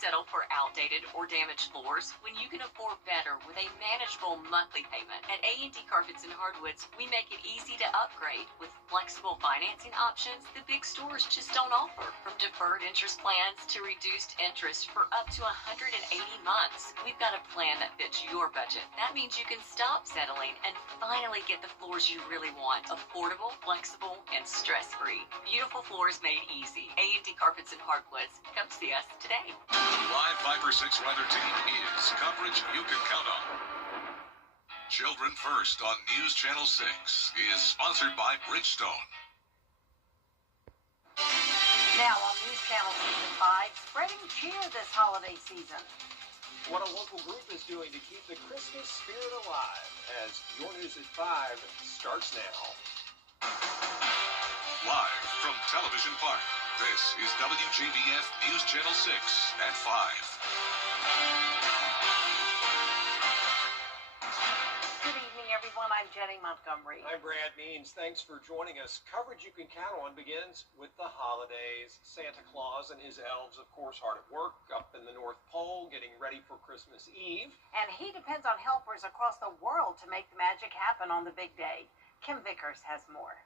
Settle for outdated or damaged floors when you can afford better with a manageable monthly payment. At A&D Carpets and Hardwoods, we make it easy to upgrade with flexible financing options the big stores just don't offer. From deferred interest plans to reduced interest for up to 180 months, we've got a plan that fits your budget. That means you can stop settling and finally get the floors you really want. Affordable, flexible, and stress-free. Beautiful floors made easy. A&D Carpets and Hardwoods. Come see us today. Live 5/6 weather team is coverage you can count on. Children First on News Channel 6 is sponsored by Bridgestone. Now on News Channel Season 5, spreading cheer this holiday season. What a local group is doing to keep the Christmas spirit alive as Your News at 5 starts now. Live from Television Park, this is WJBF News Channel 6 at 5. Good evening, everyone. I'm Jenny Montgomery. I'm Brad Means. Thanks for joining us. Coverage you can count on begins with the holidays. Santa Claus and his elves, of course, hard at work up in the North Pole, getting ready for Christmas Eve. And he depends on helpers across the world to make the magic happen on the big day. Kim Vickers has more.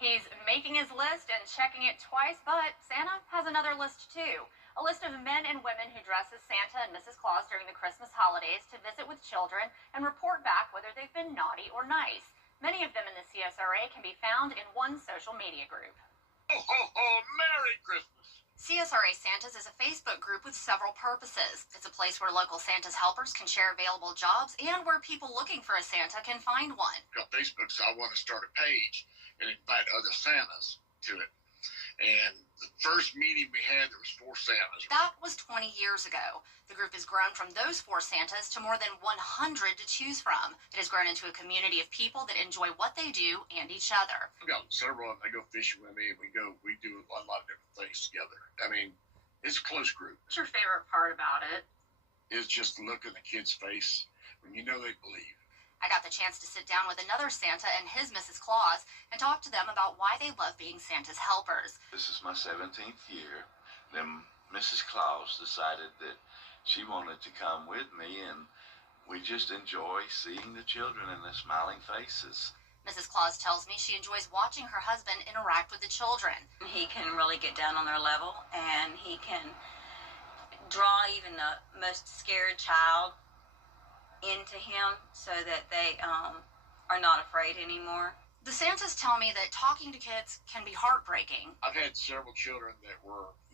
He's making his list and checking it twice, but Santa has another list too. A list of men and women who dress as Santa and Mrs. Claus during the Christmas holidays to visit with children and report back whether they've been naughty or nice. Many of them in the CSRA can be found in one social media group. Ho, ho, ho! Merry Christmas! CSRA Santas is a Facebook group with several purposes. It's a place where local Santa's helpers can share available jobs and where people looking for a Santa can find one. On Facebook, so I want to start a page and invite other Santas to it. And the first meeting we had, there was 4 Santas. That was 20 years ago. The group has grown from those 4 Santas to more than 100 to choose from. It has grown into a community of people that enjoy what they do and each other. I've got several of them. They go fishing with me, and we do a lot of different things together. I mean, it's a close group. What's your favorite part about it? It's just the look in the kid's face when you know they believe. I got the chance to sit down with another Santa and his Mrs. Claus and talk to them about why they love being Santa's helpers. This is my 17th year. Then Mrs. Claus decided that she wanted to come with me, and we just enjoy seeing the children and their smiling faces. Mrs. Claus tells me she enjoys watching her husband interact with the children. He can really get down on their level, and he can draw even the most scared child into him so that they are not afraid anymore. The Santas tell me that talking to kids can be heartbreaking. I've had several children that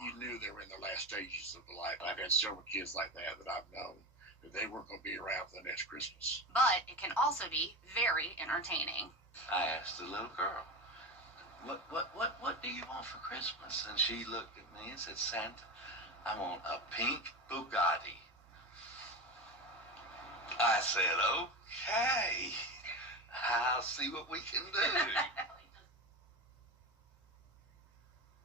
you knew they were in their last stages of life. I've had several kids like that I've known that they weren't going to be around for the next Christmas. But it can also be very entertaining. I asked the little girl, what do you want for Christmas? And she looked at me and said, Santa, I want a pink Bugatti. I said, okay, I'll see what we can do.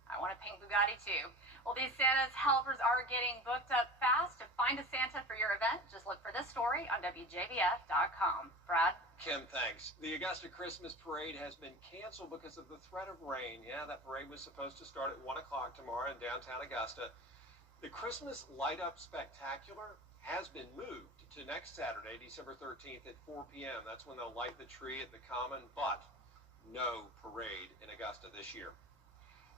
I want a pink Bugatti too. Well, these Santa's helpers are getting booked up fast. To find a Santa for your event, just look for this story on WJBF.com. Brad? Kim, thanks. The Augusta Christmas Parade has been canceled because of the threat of rain. Yeah, that parade was supposed to start at 1 o'clock tomorrow in downtown Augusta. The Christmas Light Up Spectacular has been moved to next Saturday, December 13th at 4 p.m. That's when they'll light the tree at the Common, but no parade in Augusta this year.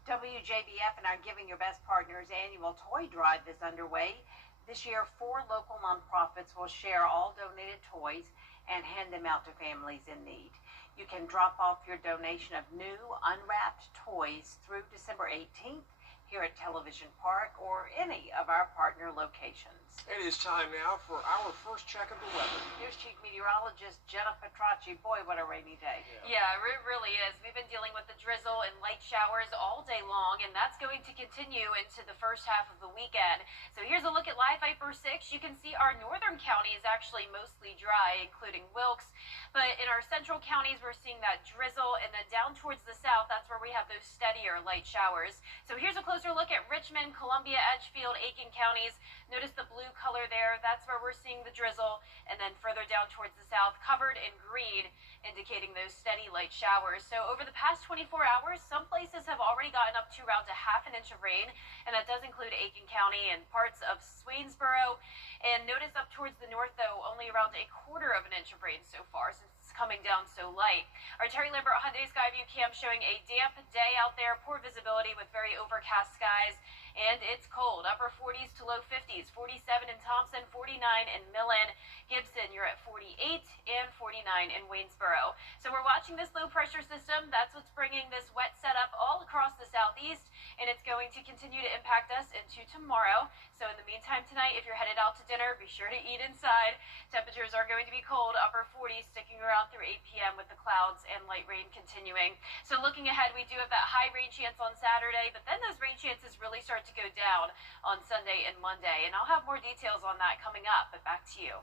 WJBF and our Giving Your Best Partners annual toy drive is underway. This year, 4 local nonprofits will share all donated toys and hand them out to families in need. You can drop off your donation of new, unwrapped toys through December 18th here at Television Park or any of our partner locations. It is time now for our first check of the weather. Here's Chief Meteorologist Jenna Petracci. Boy, what a rainy day. Yeah, it really is. We've been dealing with the drizzle and light showers all day long, and that's going to continue into the first half of the weekend. So here's a look at Live 5/6. You can see our northern county is actually mostly dry, including Wilkes. But in our central counties, we're seeing that drizzle, and then down towards the south, that's where we have those steadier light showers. So here's a closer look at Richmond, Columbia, Edgefield, Aiken counties. Notice the blue color there. That's where we're seeing the drizzle. And then further down towards the south, covered in green, indicating those steady light showers. So over the past 24 hours, some places have already gotten up to around a ½ inch of rain, and that does include Aiken County and parts of Swainsboro. And notice up towards the north, though, only around a ½ inch of rain so far, since it's coming down so light. Our Terry Lambert Hyundai Skyview cam showing a damp day out there, poor visibility with very overcast skies, and it's cold. Upper 40s to low 50s, 47 in Thompson, 49 in Millen. Gibson, you're at 48 and 49 in Waynesboro. So we're watching this low pressure system. That's what's bringing this wet setup all across the southeast, and it's going to continue to impact us into tomorrow. So in the meantime tonight, if you're headed out to dinner, be sure to eat inside. Temperatures are going to be cold, upper 40s, sticking around through 8 p.m. with the clouds and light rain continuing. So looking ahead, we do have that high rain chance on Saturday, but then those rain chances really start to go down on Sunday and Monday. And I'll have more details on that coming up, but back to you.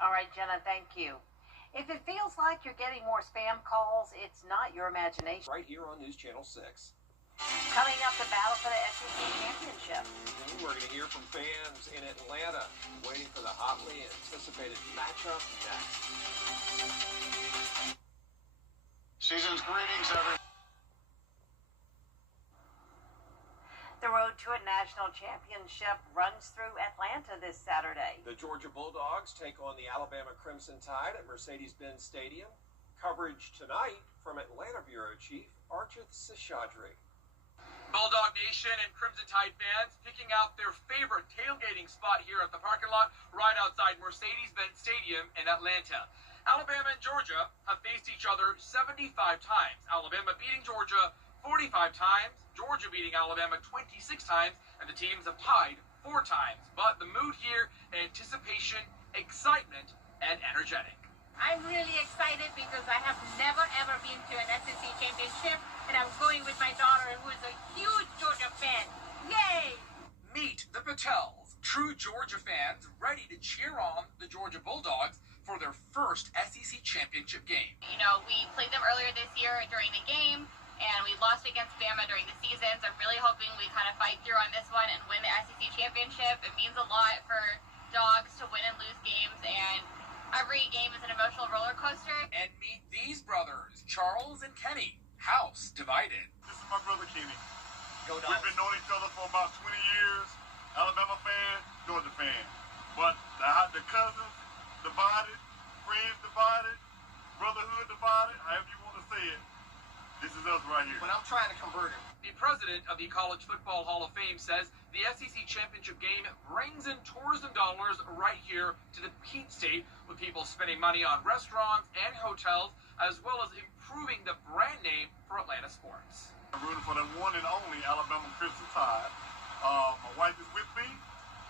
All right, Jenna, thank you. If it feels like you're getting more spam calls, it's not your imagination. Right here on News Channel 6. Coming up, the battle for the SEC championship. We're going to hear from fans in Atlanta waiting for the hotly anticipated matchup next. Season's greetings, everyone. The road to a national championship runs through Atlanta this Saturday. The Georgia Bulldogs take on the Alabama Crimson Tide at Mercedes-Benz Stadium. Coverage tonight from Atlanta Bureau Chief Archith Seshadri. Bulldog Nation and Crimson Tide fans picking out their favorite tailgating spot here at the parking lot right outside Mercedes-Benz Stadium in Atlanta. Alabama and Georgia have faced each other 75 times. Alabama beating Georgia 45 times, Georgia beating Alabama 26 times, and the teams have tied 4 times. But the mood here, anticipation, excitement, and energetic. I'm really excited because I have never ever been to an SEC championship, and I'm going with my daughter who is a huge Georgia fan. Yay! Meet the Patels, true Georgia fans ready to cheer on the Georgia Bulldogs for their first SEC championship game. You know, we played them earlier this year during the game, and we lost against Bama during the season, so I'm really hoping we kind of fight through on this one and win the SEC championship. It means a lot for dogs to win and lose games, and every game is an emotional roller coaster. And meet these brothers, Charles and Kenny, house divided. This is my brother Kenny. Go Dogs. We've been knowing each other for about 20 years. Alabama fan, Georgia fan. But the cousins divided, friends divided, brotherhood divided, however you want to say it. This is us right here. But I'm trying to convert him. The president of the College Football Hall of Fame says the SEC championship game brings in tourism dollars right here to the Peach State, with people spending money on restaurants and hotels, as well as improving the brand name for Atlanta sports. I'm rooting for the one and only Alabama Crimson Tide. My wife is with me.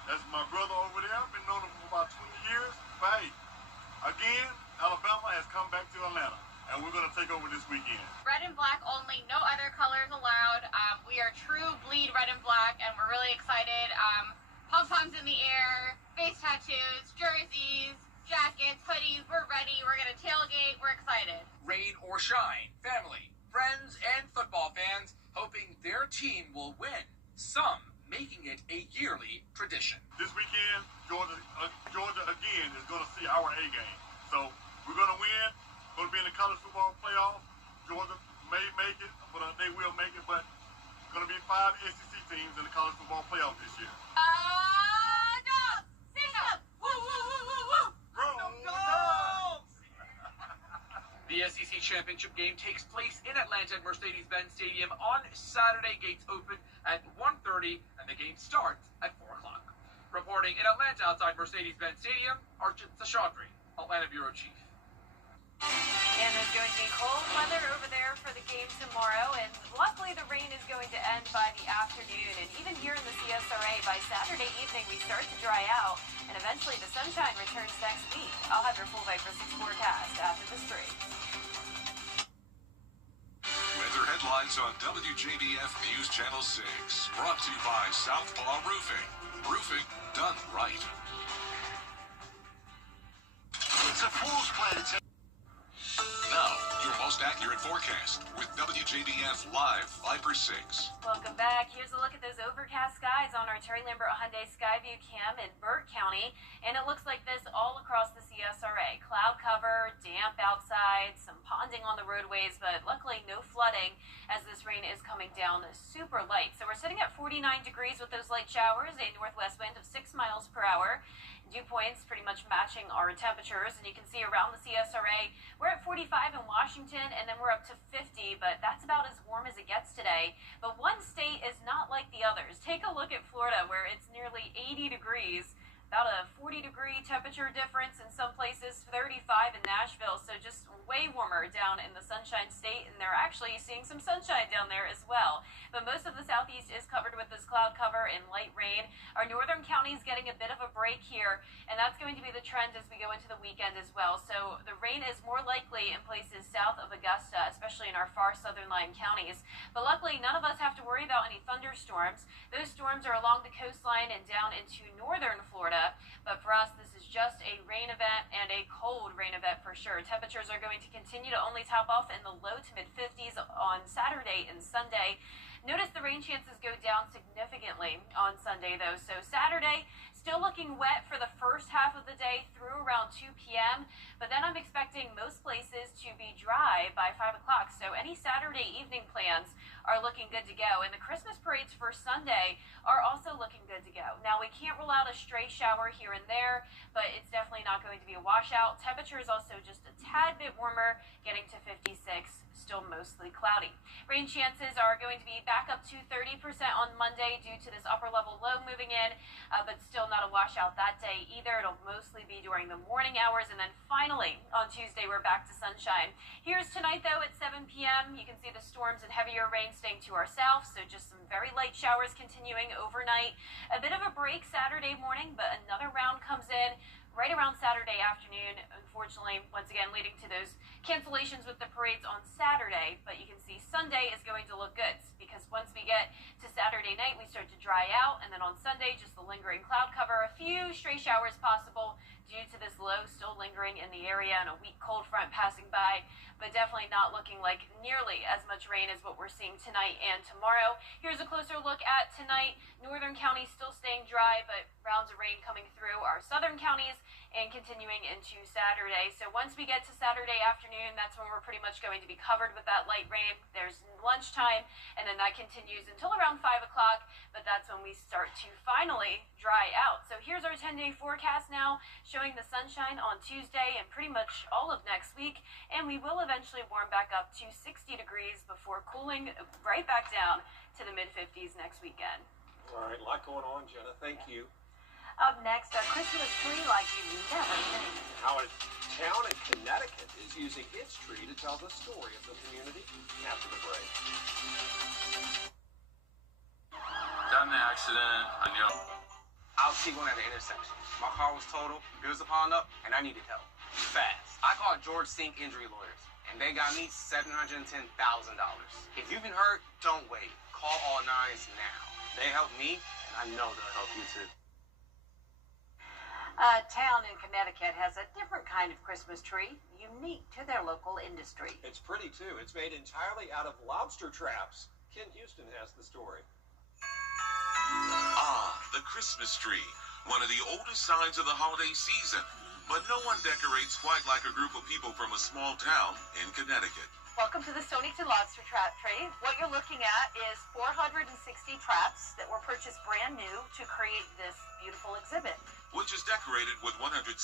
That's my brother over there. I've been knowing him for about 20 years. But hey, again, Alabama has come back to Atlanta, and we're going to take over this weekend. Red and black only, no other colors allowed. We are true bleed red and black, and we're really excited. Pom-poms in the air, face tattoos, jerseys, jackets, hoodies. We're ready. We're going to tailgate. We're excited. Rain or shine, family, friends, and football fans hoping their team will win, some making it a yearly tradition. This weekend, Georgia again is going to see our A game. So we're going to win. Going to be in the college football playoff. Georgia may make it, but they will make it. But going to be 5 SEC teams in the college football playoff this year. Dogs! Sing up! Woo, woo, woo, woo, woo! Roll Dogs! The SEC championship game takes place in Atlanta at Mercedes-Benz Stadium on Saturday. Gates open at 1:30, and the game starts at 4 o'clock. Reporting in Atlanta outside Mercedes-Benz Stadium, Archith Seshadri, Atlanta Bureau Chief. And there's going to be cold weather over there for the game tomorrow, and luckily the rain is going to end by the afternoon. And even here in the CSRA, by Saturday evening we start to dry out, and eventually the sunshine returns next week. I'll have your full Viper 6 forecast after this break. Weather headlines on WJBF News Channel 6. Brought to you by Southpaw Roofing. Roofing done right. It's a fool's play to take. Now, your most accurate accurate forecast with WJBF Live Viper 6. Welcome back. Here's a look at those overcast skies on our Terry Lambert Hyundai Skyview Cam in Burt County. And it looks like this all across the CSRA. Cloud cover, damp outside, some ponding on the roadways, but luckily no flooding as this rain is coming down super light. So we're sitting at 49 degrees with those light showers, a northwest wind of 6 miles per hour. Dew points pretty much matching our temperatures, and you can see around the CSRA we're at 45 in Washington, and then we're up to 50, but that's about as warm as it gets today. But one state is not like the others. Take a look at Florida, where it's nearly 80 degrees, about a 40-degree temperature difference in some places, 35 in Nashville, so just way warmer down in the Sunshine State, and they're actually seeing some sunshine down there as well. But most of the southeast is covered with this cloud cover and light rain. Our northern counties getting a bit of a break here, and that's going to be the trend as we go into the weekend as well. So the rain is more likely in places south of Augusta, especially in our far southern line counties. But luckily, none of us have to worry about any thunderstorms. Those storms are along the coastline and down into northern Florida. But for us, this is just a rain event, and a cold rain event for sure. Temperatures are going to continue to only top off in the low to mid 50s on Saturday and Sunday. Notice the rain chances go down significantly on Sunday, though. So Saturday, still looking wet for the first half of the day through around 2 p.m. But then I'm expecting most places to be dry by 5 o'clock. So any Saturday evening plans are looking good to go. And the Christmas parades for Sunday are also looking good to go. Now, we can't rule out a stray shower here and there, but it's definitely not going to be a washout. Temperature is also just a tad bit warmer, getting to 56. Still mostly cloudy. Rain chances are going to be back up to 30% on Monday due to this upper level low moving in, but still not a washout that day either. It'll mostly be during the morning hours, and then finally on Tuesday we're back to sunshine. Here's tonight though at 7 p.m. You can see the storms and heavier rain staying to our south, so just some very light showers continuing overnight. A bit of a break Saturday morning, but another round comes in right around Saturday afternoon, unfortunately, once again leading to those cancellations with the parades on Saturday. But you can see Sunday is going to look good, because once we get to Saturday night, we start to dry out, and then on Sunday, just the lingering cloud cover, a few stray showers possible due to this low still lingering in the area and a weak cold front passing by, but definitely not looking like nearly as much rain as what we're seeing tonight and tomorrow. Here's a closer look at tonight. Northern counties still staying dry, but rounds of rain coming through our southern counties and continuing into Saturday. So once we get to Saturday afternoon, that's when we're pretty much going to be covered with that light rain. There's lunchtime, and then that continues until around 5 o'clock, but that's when we start to finally dry out. So here's our 10-day forecast now, showing the sunshine on Tuesday and pretty much all of next week, and we will eventually warm back up to 60 degrees before cooling right back down to the mid-50s next weekend. All right, a lot going on, Jenna. Thank you. Up next, a Christmas tree like you've never seen. How a town in Connecticut is using its tree to tell the story of the community after the break. Got in an accident. I was T1 at the intersection. My car was totaled, bills are piling up, and I needed help. Fast. I called George Sink Injury Lawyers, and they got me $710,000. If you've been hurt, don't wait. Call all nines now. They helped me, and I know they'll help you too. A town in Connecticut has a different kind of Christmas tree, unique to their local industry. It's pretty too. It's made entirely out of lobster traps. Ken Houston has the story. Ah, the Christmas tree, one of the oldest signs of the holiday season. But no one decorates quite like a group of people from a small town in Connecticut. Welcome to the Stonington Lobster Trap Tree. What you're looking at is 460 traps that were purchased brand new to create this beautiful exhibit. Which is decorated with 178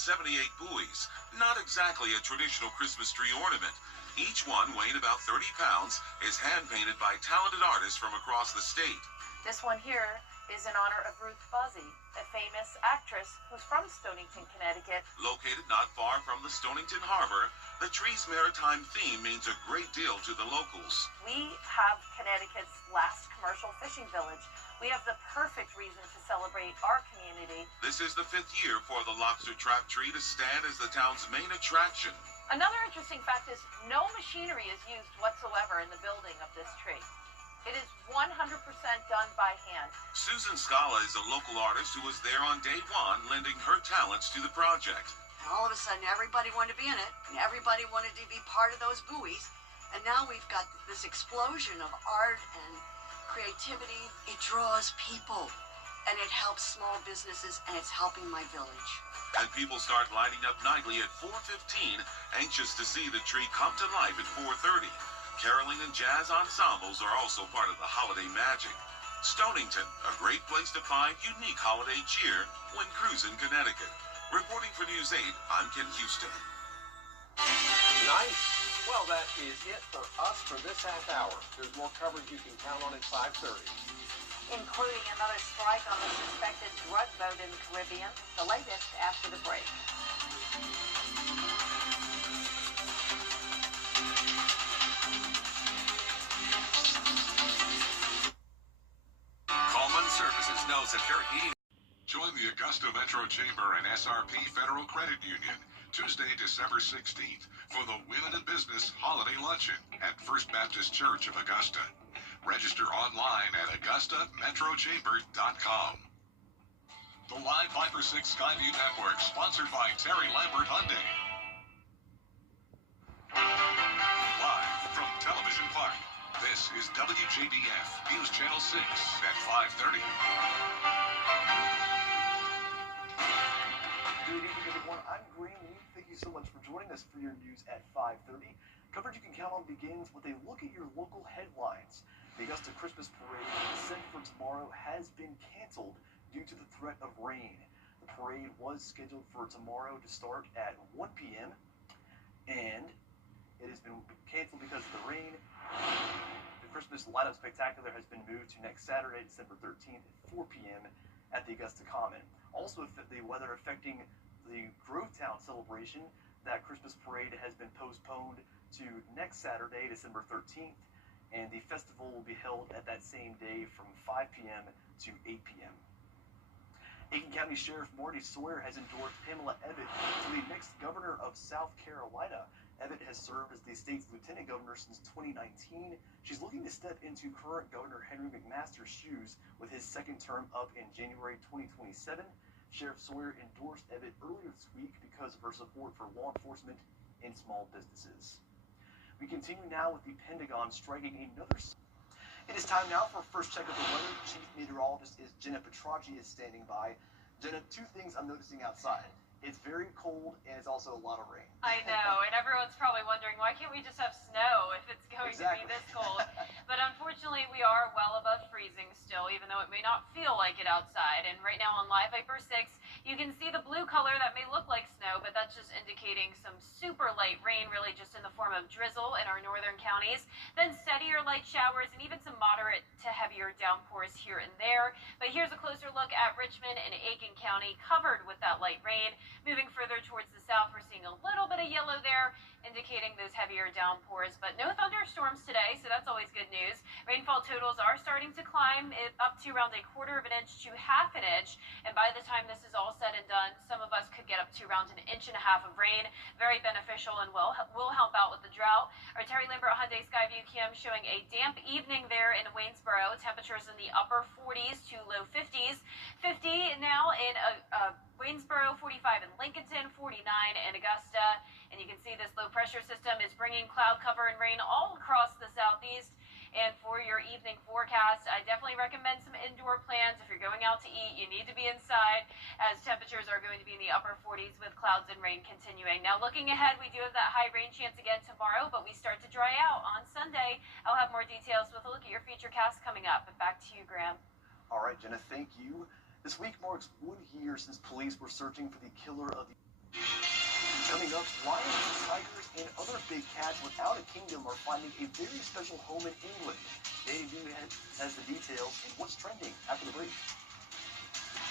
buoys. Not exactly a traditional Christmas tree ornament. Each one, weighing about 30 pounds, is hand-painted by talented artists from across the state. This one here is in honor of Ruth Buzzy, a famous actress who's from Stonington, Connecticut. Located not far from the Stonington Harbor, the tree's maritime theme means a great deal to the locals. We have Connecticut's last commercial fishing village. We have the perfect reason to celebrate our community. This is the 5th year for the lobster trap tree to stand as the town's main attraction. Another interesting fact is no machinery is used whatsoever in the building of this tree. It is 100% done by hand. Susan Scala is a local artist who was there on day one, lending her talents to the project. All of a sudden, everybody wanted to be in it, and everybody wanted to be part of those buoys. And now we've got this explosion of art and creativity. It draws people, and it helps small businesses, and it's helping my village. And people start lining up nightly at 4:15, anxious to see the tree come to life at 4:30. Caroling and jazz ensembles are also part of the holiday magic. Stonington, a great place to find unique holiday cheer when cruising Connecticut. Reporting for News 8, I'm Ken Houston. Nice. Well, that is it for us for this half hour. There's more coverage you can count on at 5:30. Including another strike on the suspected drug boat in the Caribbean. The latest after the break. Coleman Services knows if you're eating. Join the Augusta Metro Chamber and SRP Federal Credit Union Tuesday, December 16th for the Women in Business Holiday Luncheon at First Baptist Church of Augusta. Register online at AugustaMetroChamber.com. The Live Viper 6 Skyview Network, sponsored by Terry Lambert Hyundai. Live from Television Park, this is WJBF News Channel 6 at 5:30. Good evening, everyone. I'm Green Lee. Thank you so much for joining us for your news at 5:30. Coverage you can count on begins with a look at your local headlines. The Augusta Christmas Parade set for tomorrow has been canceled due to the threat of rain. The parade was scheduled for tomorrow to start at 1 p.m. and it has been canceled because of the rain. The Christmas Light-Up Spectacular has been moved to next Saturday, December 13th at 4 p.m. at the Augusta Common. Also, the weather affecting the Grovetown celebration, that Christmas parade has been postponed to next Saturday, December 13th. And the festival will be held at that same day from 5 p.m. to 8 p.m. Aiken County Sheriff Marty Sawyer has endorsed Pamela Evatt to the next governor of South Carolina. Evatt has served as the state's lieutenant governor since 2019. She's looking to step into current Governor Henry McMaster's shoes with his second term up in January 2027. Sheriff Sawyer endorsed Evatt earlier this week because of her support for law enforcement and small businesses. We continue now with the Pentagon striking another. It is time now for a first check of the weather. Chief Meteorologist Jenna Petracci is standing by. Jenna, two things I'm noticing outside. It's very cold, and it's also a lot of rain. I know, and everyone's probably wondering, why can't we just have snow if it's going to be this cold? But unfortunately, we are well above freezing still, even though it may not feel like it outside. And right now on Live Viper 6, you can see the blue color that may look like snow, but that's just indicating some super light rain, really just in the form of drizzle in our northern counties. Then steadier light showers and even some moderate to heavier downpours here and there. But here's a closer look at Richmond and Aiken County, covered with that light rain. Moving further towards the south, we're seeing a little bit of yellow there, indicating those heavier downpours, but no thunderstorms today, so that's always good news. Rainfall totals are starting to climb up to around 1/4 inch to 1/2 inch, and by the time this is all said and done, some of us could get up to around 1.5 inches of rain. Very beneficial and will help out with the drought. Our Terry Lambert Hyundai Skyview cam showing a damp evening there in Waynesboro. Temperatures in the upper 40s to low 50s. 50 now in Waynesboro, 45 in Lincolnton, 49 in Augusta. And you can see this low pressure system is bringing cloud cover and rain all across the southeast. And for your evening forecast, I definitely recommend some indoor plans. If you're going out to eat, you need to be inside, as temperatures are going to be in the upper 40s with clouds and rain continuing. Now, looking ahead, we do have that high rain chance again tomorrow, but we start to dry out on Sunday. I'll have more details with a look at your feature cast coming up. But back to you, Graham. All right, Jenna, thank you. This week marks 1 year since police were searching for the killer of the... Coming up, lions, tigers, and other big cats without a kingdom are finding a very special home in England. Dave has the details and what's trending after the break.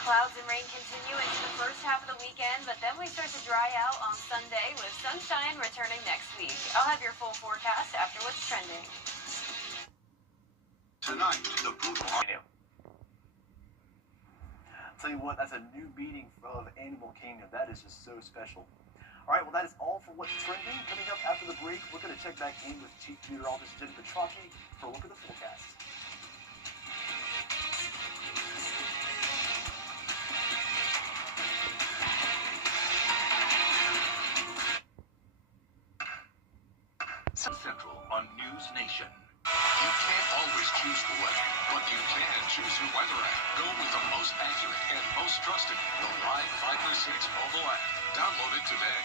Clouds and rain continue into the first half of the weekend, but then we start to dry out on Sunday with sunshine returning next week. I'll have your full forecast after what's trending. Tonight, the brutal... Tell you what, that's a new meeting of Animal Kingdom. That is just so special. All right, well, that is all for what's trending. Coming up after the break, we're going to check back in with Chief Meteorologist Jenna Petracci for a look at the forecast. Central on choose your weather app. Go with the most accurate and most trusted, the Live 5/6 mobile app. Download it today.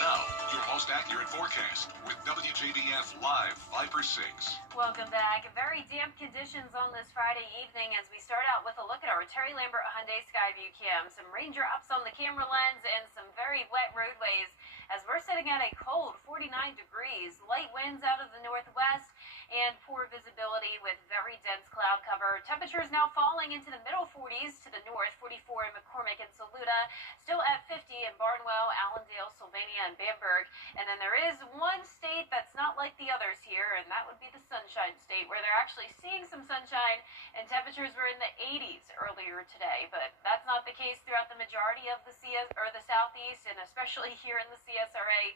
Now, your most accurate forecast with WJBF Live 5/6. Welcome back. Very damp conditions on this Friday evening as we start out with a look at our Terry Lambert Hyundai Skyview cam. Some raindrops on the camera lens and some very wet roadways as we're sitting at a cold 49 degrees. Light winds out of the northwest and poor visibility with very dense cloud cover. Temperatures now falling into the middle 40s to the north, 44 in McCormick and Saluda, still at 50 in Barnwell, Allendale, Sylvania, and Bamberg. And then there is one state that's not like the others here, and that would be the Sunshine State, where they're actually seeing some sunshine, and temperatures were in the 80s earlier today. But that's not the case throughout the majority of the southeast, and especially here in the CSRA.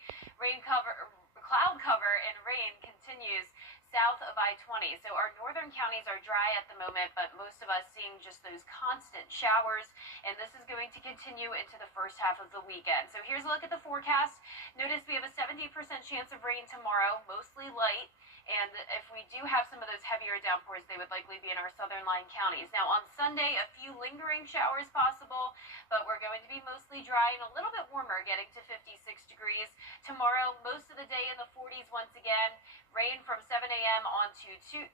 Cloud cover and rain continues south of I-20. So our northern counties are dry at the moment, but most of us seeing just those constant showers, and this is going to continue into the first half of the weekend. So here's a look at the forecast. Notice we have a 70% chance of rain tomorrow, mostly light. And if we do have some of those heavier downpours, they would likely be in our southern line counties. Now on Sunday, a few lingering showers possible, but we're going to be mostly dry and a little bit warmer, getting to 56 degrees. Tomorrow, most of the day in the 40s once again. Rain from 7 a.m. on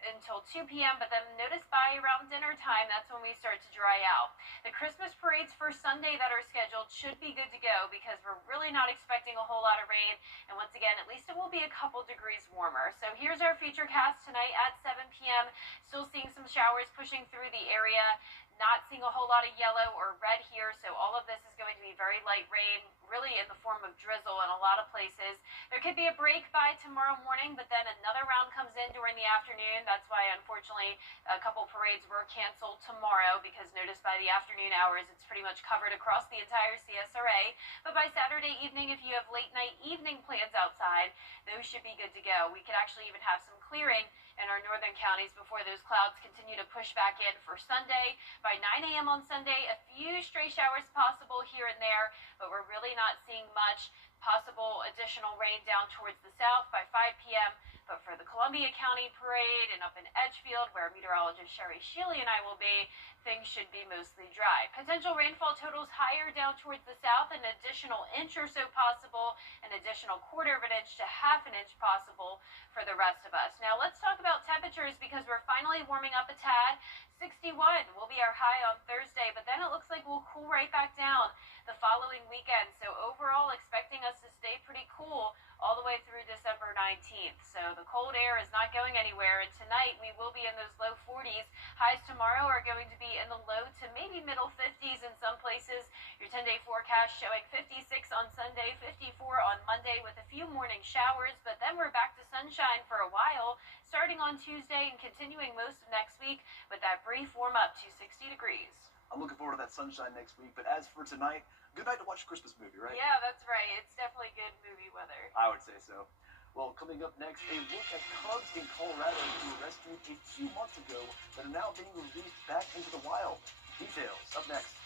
until 2 p.m., but then notice by around dinner time, that's when we start to dry out. The Christmas parades for Sunday that are scheduled should be good to go because we're really not expecting a whole lot of rain. And once again, at least it will be a couple degrees warmer. So here's our futurecast tonight at 7 p.m. Still seeing some showers pushing through the area. Not seeing a whole lot of yellow or red here, so all of this is going to be very light rain, really in the form of drizzle in a lot of places. There could be a break by tomorrow morning, but then another round comes in during the afternoon. That's why, unfortunately, a couple parades were canceled tomorrow because notice by the afternoon hours, it's pretty much covered across the entire CSRA. But by Saturday evening, if you have late night evening plans outside, those should be good to go. We could actually even have some clearing in our northern counties before those clouds continue to push back in for Sunday. By 9 a.m. on Sunday, a few stray showers possible here and there, but we're really not seeing much. Possible additional rain down towards the south by 5 p.m. But for the Columbia County Parade and up in Edgefield, where meteorologist Sherry Shealy and I will be, things should be mostly dry. Potential rainfall totals higher down towards the south, an additional inch or so possible, an additional quarter of an inch to half an inch possible for the rest of us. Now let's talk about temperatures because we're finally warming up a tad. 61 will be our high on Thursday, but then it looks like we'll cool right back down the following weekend. So overall, expecting us to stay pretty cool all the way through December 19th. So the cold air is not going anywhere, and tonight we will be in those low 40s. Highs tomorrow are going to be in the low to maybe middle 50s in some places. Your 10-day forecast showing 56 on Sunday, 54 on Monday with a few morning showers, but then we're back to sunshine for a while, starting on Tuesday and continuing most of next week with that brief warm up to 60 degrees. I'm looking forward to that sunshine next week, but as for tonight, good night to watch a Christmas movie, right? Yeah, that's right. It's definitely good movie weather. I would say so. Well, coming up next, a look at cubs in Colorado who were rescued a few months ago that are now being released back into the wild. Details up next.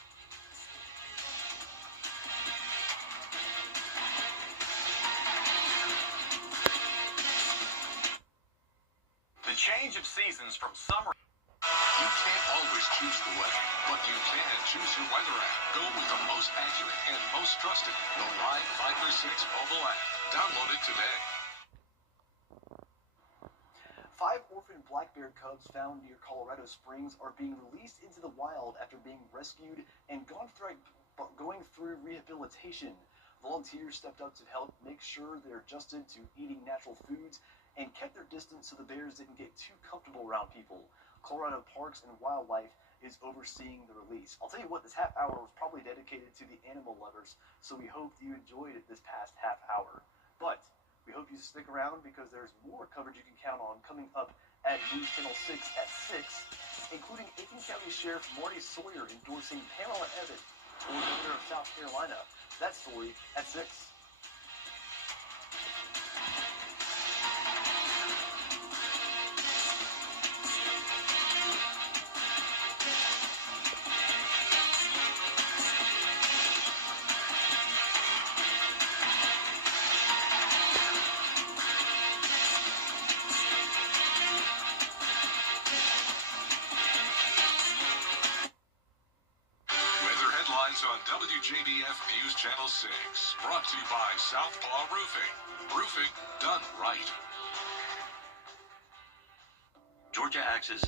The change of seasons from summer. You can't always choose the weather, but you can choose your weather app. Go with the most accurate and most trusted, the Live 5/6 mobile app. Download it today. 5 orphan black bear cubs found near Colorado Springs are being released into the wild after being rescued and going through rehabilitation. Volunteers stepped up to help make sure they're adjusted to eating natural foods and kept their distance so the bears didn't get too comfortable around people. Colorado Parks and Wildlife is overseeing the release. I'll tell you what, this half hour was probably dedicated to the animal lovers, so we hope you enjoyed it this past half hour. But we hope you stick around because there's more coverage you can count on coming up at News Channel 6 at 6, including Aiken County Sheriff Marty Sawyer endorsing Pamela Evan for Governor of South Carolina. That story at 6. on WJBF News Channel 6. Brought to you by Southpaw Roofing. Roofing done right. Georgia Access